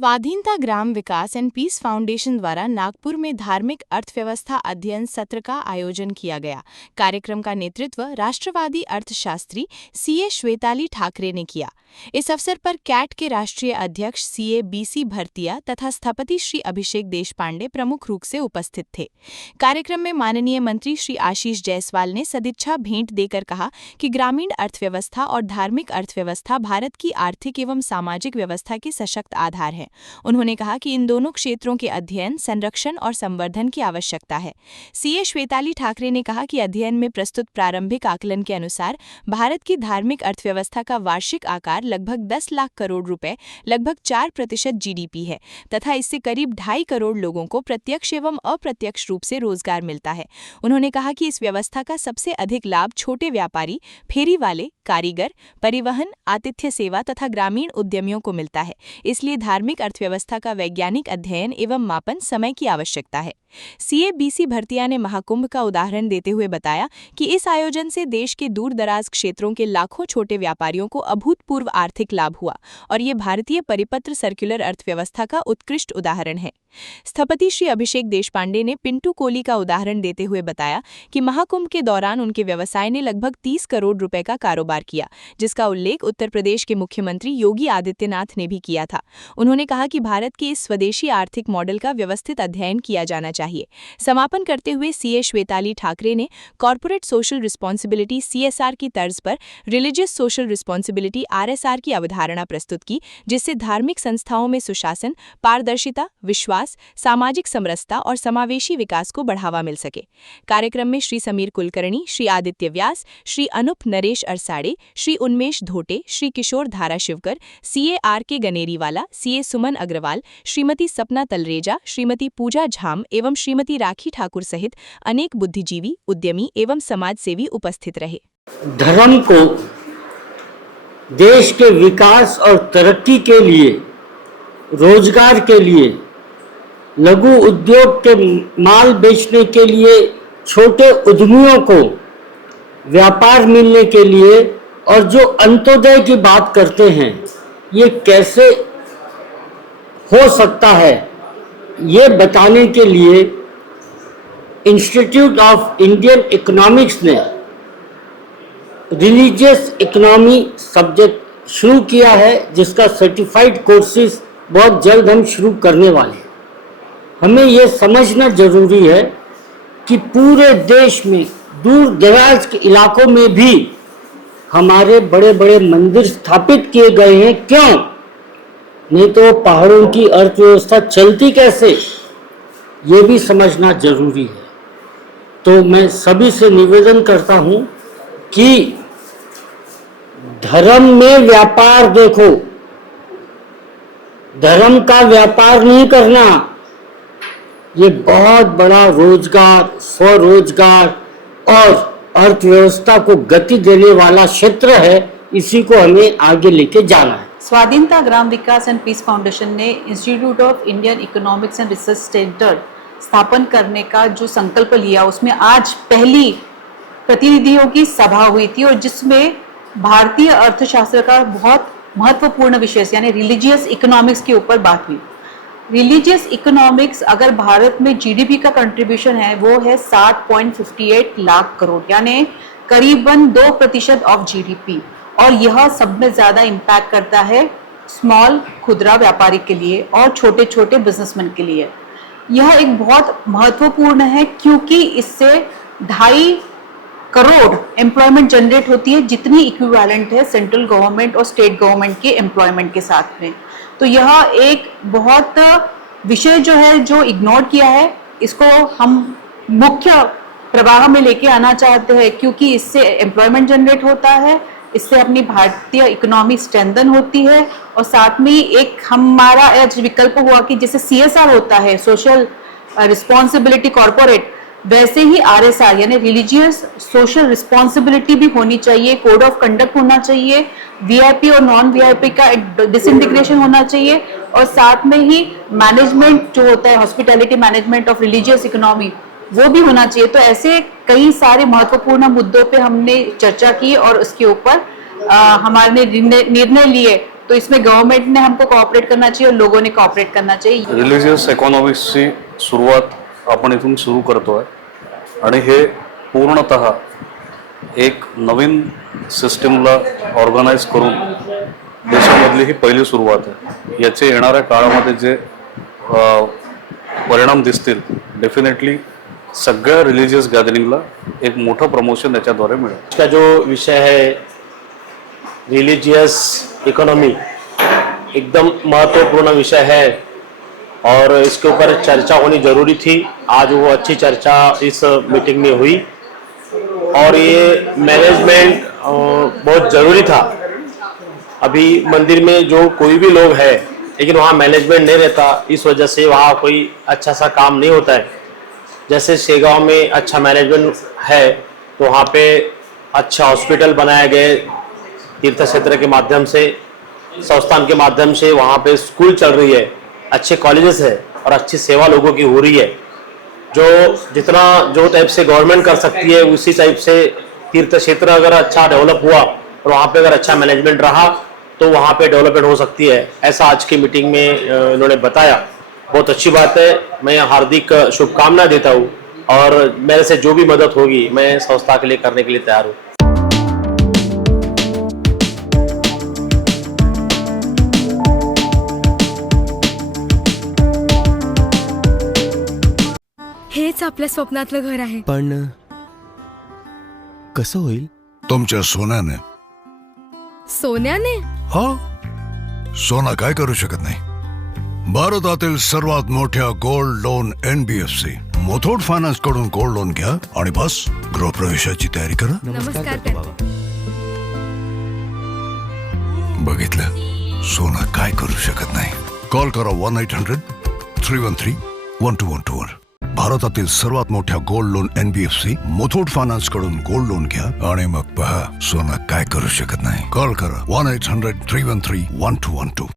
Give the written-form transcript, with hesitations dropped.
स्वाधीनता ग्राम विकास and peace foundation द्वारा नागपुर में धार्मिक अर्थव्यवस्था अध्ययन सत्र का आयोजन किया गया। कार्यक्रम का नेतृत्व राष्ट्रवादी अर्थशास्त्री सीए श्वेताली ठाकरे ने किया। इस अवसर पर कैट के राष्ट्रीय अध्यक्ष सीए बीसी भरतिया तथा स्थपति श्री अभिषेक देशपांडे प्रमुख रूप से उपस्थित थे। कार्यक्रम में माननीय मंत्री श्री आशीष जायसवाल ने सदिच्छा भेंट देकर कहा कि ग्रामीण अर्थव्यवस्था और धार्मिक अर्थव्यवस्था भारत की आर्थिक एवं सामाजिक व्यवस्था के सशक्त आधार है। उन्होंने कहा कि इन दोनों क्षेत्रों के अध्ययन, संरक्षण और संवर्धन की आवश्यकता है। सीए श्वेताली ठाकरे ने कहा कि अध्ययन में प्रस्तुत प्रारंभिक आकलन के अनुसार भारत की धार्मिक अर्थव्यवस्था का वार्षिक आकार लगभग 10 लाख करोड़ रुपए, लगभग 4% जीडीपी है तथा इससे करीब 2.5 करोड़ लोगों को प्रत्यक्ष एवं अप्रत्यक्ष रूप से रोजगार मिलता है। उन्होंने कहा कि इस व्यवस्था का सबसे अधिक लाभ छोटे व्यापारी, फेरी वाले, कारीगर, परिवहन, आतिथ्य सेवा तथा ग्रामीण उद्यमियों को मिलता है। इसलिए धार्मिक अर्थव्यवस्था का वैज्ञानिक अध्ययन एवं मापन समय की आवश्यकता है। सीए बीसी भरतिया ने महाकुंभ का उदाहरण देते हुए बताया कि इस आयोजन से देश के दूर दराज क्षेत्रों के लाखों छोटे व्यापारियों को अभूतपूर्व आर्थिक लाभ हुआ और ये भारतीय परिपत्र सर्कुलर अर्थव्यवस्था का उत्कृष्ट उदाहरण है। स्थपति श्री अभिषेक देशपांडे ने पिंटू कोली का उदाहरण देते हुए बताया कि महाकुंभ के दौरान उनके व्यवसाय ने लगभग 30 करोड़ रुपए का कारोबार किया, जिसका उल्लेख उत्तर प्रदेश के मुख्यमंत्री योगी आदित्यनाथ ने भी किया था। उन्होंने कहा कि भारत के इस स्वदेशी आर्थिक मॉडल का व्यवस्थित अध्ययन किया जाना चाहिए। समापन करते हुए सीए श्वेताली ठाकरे ने कॉर्पोरेट सोशल रिस्पॉन्सिबिलिटी सीएसआर की तर्ज पर रिलीजियस सोशल रिस्पॉन्सिबिलिटी आरएसआर की अवधारणा प्रस्तुत की, जिससे धार्मिक संस्थाओं में सुशासन, पारदर्शिता, विश्वास, सामाजिक समरसता और समावेशी विकास को बढ़ावा मिल सके। कार्यक्रम में श्री समीर कुलकर्णी, श्री आदित्य व्यास, श्री अनुप नरेश अरसाड़े, श्री उन्मेष धोटे, श्री किशोर धाराशिवकर, सीए आर के गनेरीवाला, सीए सुमन अग्रवाल, श्रीमती सपना तलरेजा, श्रीमती पूजा झाम एवं श्रीमती राखी ठाकुर सहित अनेक बुद्धिजीवी, उद्यमी एवं समाजसेवी उपस्थित रहे। धर्म को देश के विकास और तरक्की के लिए, रोजगार के लिए, लघु उद्योग के माल बेचने के लिए, छोटे उद्यमियों को व्यापार मिलने के लिए और जो अंत्योदय की बात करते हैं, ये कैसे हो सकता है, ये बताने के लिए इंस्टीट्यूट ऑफ इंडियन इकोनॉमिक्स ने रिलीजियस इकोनॉमी सब्जेक्ट शुरू किया है, जिसका सर्टिफाइड कोर्सेज बहुत जल्द हम शुरू करने वाले हैं। हमें यह समझना जरूरी है कि पूरे देश में दूर दराज के इलाकों में भी हमारे बड़े बड़े मंदिर स्थापित किए गए हैं। क्यों? नहीं तो पहाड़ों की अर्थव्यवस्था चलती कैसे, ये भी समझना जरूरी है। तो मैं सभी से निवेदन करता हूं कि धर्म में व्यापार देखो, धर्म का व्यापार नहीं करना। ये बहुत बड़ा रोजगार, स्वरोजगार और अर्थव्यवस्था को गति देने वाला क्षेत्र है। इसी को हमें आगे लेके जाना है। स्वाधीनता ग्राम विकास एंड पीस फाउंडेशन ने institute of Indian economics and research centre स्थापन करने का जो संकल्प लिया, उसमें आज पहली प्रतिनिधियों की सभा हुई थी और जिसमें भारतीय अर्थशास्त्र का बहुत महत्वपूर्ण विषय यानी रिलीजियस इकोनॉमिक्स के ऊपर बात हुई। रिलीजियस इकोनॉमिक्स अगर भारत में जीडीपी का कंट्रीब्यूशन है वो है 7.58 लाख करोड़, यानी करीबन 2% ऑफ जीडीपी, और यह सब में ज्यादा इम्पैक्ट करता है स्मॉल खुदरा व्यापारी के लिए और छोटे छोटे बिजनेसमैन के लिए। यह एक बहुत महत्वपूर्ण है क्योंकि इससे 2.5 करोड़ एम्प्लॉयमेंट जनरेट होती है, जितनी इक्विवेलेंट है सेंट्रल गवर्नमेंट और स्टेट गवर्नमेंट के एम्प्लॉयमेंट के साथ में। तो यह एक बहुत विषय जो है जो इग्नोर किया है, इसको हम मुख्य प्रवाह में लेके आना चाहते हैं क्योंकि इससे एम्प्लॉयमेंट जनरेट होता है, इससे अपनी भारतीय इकोनॉमी स्ट्रेंथन होती है और साथ में एक हमारा विकल्प हुआ कि जैसे सीएसआर होता है, सोशल रिस्पॉन्सिबिलिटी कॉर्पोरेट, वैसे ही आरएसआर यानी रिलीजियस सोशल रिस्पॉन्सिबिलिटी भी होनी चाहिए, कोड ऑफ कंडक्ट होना चाहिए, वीआईपी और नॉन वीआईपी का डिसइंटीग्रेशन होना चाहिए और साथ में ही मैनेजमेंट जो होता है hospitality management of religious economy वो भी होना चाहिए। तो ऐसे कई सारे महत्वपूर्ण मुद्दों पे हमने चर्चा की और उसके ऊपर हमारे निर्णय लिए। तो इसमें गवर्नमेंट ने हमको कोऑपरेट करना चाहिए और लोगों ने कोऑपरेट करना चाहिए. रिलिजियस इकॉनॉमिक्सची सुरुवात आपण इथून सुरू करतोय आणि हे पूर्णतः एक नवीन सिस्टीमला ऑर्गनाईज करून देशामधली ही पहिली सुरुवात आहे. याचे येणाऱ्या काळामध्ये जे परिणाम दिसतील डेफिनेटली सगळ्या रिलिजियस गॅदरिंगला एक मोठं प्रमोशन याच्याद्वारे मिळेल. इसका जो विषय है रिलीजियस इकोनॉमी एकदम महत्वपूर्ण विषय है और इसके ऊपर चर्चा होनी जरूरी थी. आज वो अच्छी चर्चा इस मीटिंग में हुई और ये मैनेजमेंट बहुत ज़रूरी था. अभी मंदिर में जो कोई भी लोग है लेकिन वहाँ मैनेजमेंट नहीं रहता, इस वजह से वहाँ कोई अच्छा सा काम नहीं होता है. जैसे शेगांव में अच्छा मैनेजमेंट है तो वहाँ पे अच्छा हॉस्पिटल बनाए गए तीर्थ क्षेत्र के माध्यम से, संस्थान के माध्यम से वहाँ पे स्कूल चल रही है, अच्छे कॉलेजेस है और अच्छी सेवा लोगों की हो रही है. जो जितना जो टाइप से गवर्नमेंट कर सकती है उसी टाइप से तीर्थ क्षेत्र अगर अच्छा डेवलप हुआ और वहाँ पे अगर अच्छा मैनेजमेंट रहा तो वहाँ पे डेवलपमेंट हो सकती है. ऐसा आज की मीटिंग में इन्होंने बताया. बहुत अच्छी बात है. मैं हार्दिक शुभकामनाएं देता हूँ और मेरे से जो भी मदद होगी मैं संस्था के लिए करने के लिए तैयार हूँ. हेच आपल्या स्वप्नातलं घर आहे. पण कसं होईल? तुमच्या सोन्याने. सोन्याने? हा, सोना काय करू शकत नाही. भारतातील सर्वात मोठ्या gold loan NBFC Muthoot finance कडून गोल्ड लोन घ्या आणि बस गृहप्रवेशाची तयारी करा. नमस्कार करते. बघितलं, सोना काय करू शकत नाही. कॉल करा 1-800-313-1212. भारतातील सर्वात मोठ्या gold loan NBFC Muthoot finance कडून गोल्ड लोन घ्या आणि मग पहा सोना काय करू शकत नाही. कॉल करा 1-800-313-1212.